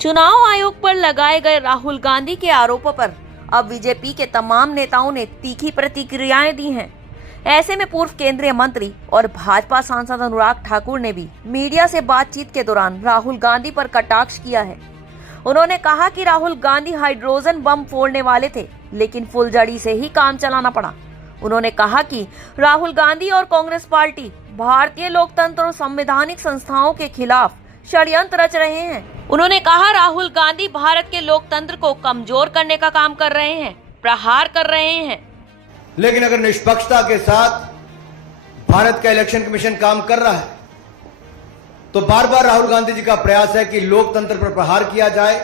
चुनाव आयोग पर लगाए गए राहुल गांधी के आरोपों पर अब बीजेपी के तमाम नेताओं ने तीखी प्रतिक्रियाएं दी हैं। ऐसे में पूर्व केंद्रीय मंत्री और भाजपा सांसद अनुराग ठाकुर ने भी मीडिया से बातचीत के दौरान राहुल गांधी पर कटाक्ष किया है। उन्होंने कहा कि राहुल गांधी हाइड्रोजन बम फोड़ने वाले थे, लेकिन फुलझड़ी से ही काम चलाना पड़ा। उन्होंने कहा कि राहुल गांधी और कांग्रेस पार्टी भारतीय लोकतंत्र और संवैधानिक संस्थाओं के खिलाफ षड्यंत्र रच रहे हैं। उन्होंने कहा राहुल गांधी भारत के लोकतंत्र को कमजोर करने का काम कर रहे हैं, प्रहार कर रहे हैं। लेकिन अगर निष्पक्षता के साथ भारत का इलेक्शन कमीशन काम कर रहा है तो बार बार राहुल गांधी जी का प्रयास है कि लोकतंत्र पर प्रहार किया जाए,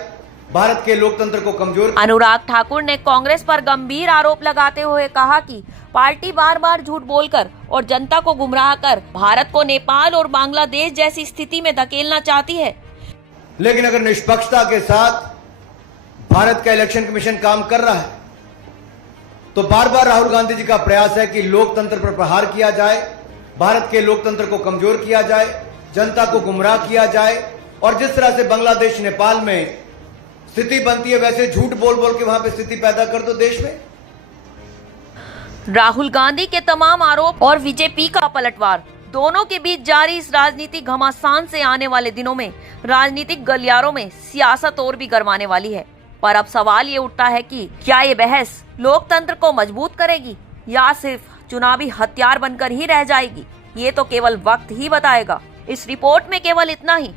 भारत के लोकतंत्र को कमजोर। अनुराग ठाकुर ने कांग्रेस पर गंभीर आरोप लगाते हुए कहा कि पार्टी बार बार झूठ बोलकर और जनता को गुमराह कर भारत को नेपाल और बांग्लादेश जैसी स्थिति में धकेलना चाहती है। लेकिन अगर निष्पक्षता के साथ भारत का इलेक्शन कमीशन काम कर रहा है तो बार बार राहुल गांधी जी का प्रयास है कि लोकतंत्र पर प्रहार किया जाए, भारत के लोकतंत्र को कमजोर किया जाए, जनता को गुमराह किया जाए और जिस तरह से बांग्लादेश नेपाल में स्थिति बनती है वैसे झूठ बोल बोल के वहां पे स्थिति पैदा कर दो देश में। राहुल गांधी के तमाम आरोप और बीजेपी का पलटवार दोनों के बीच जारी इस राजनीतिक घमासान से आने वाले दिनों में राजनीतिक गलियारों में सियासत और भी गरमाने वाली है। पर अब सवाल ये उठता है कि क्या ये बहस लोकतंत्र को मजबूत करेगी या सिर्फ चुनावी हथियार बनकर ही रह जाएगी। ये तो केवल वक्त ही बताएगा। इस रिपोर्ट में केवल इतना ही।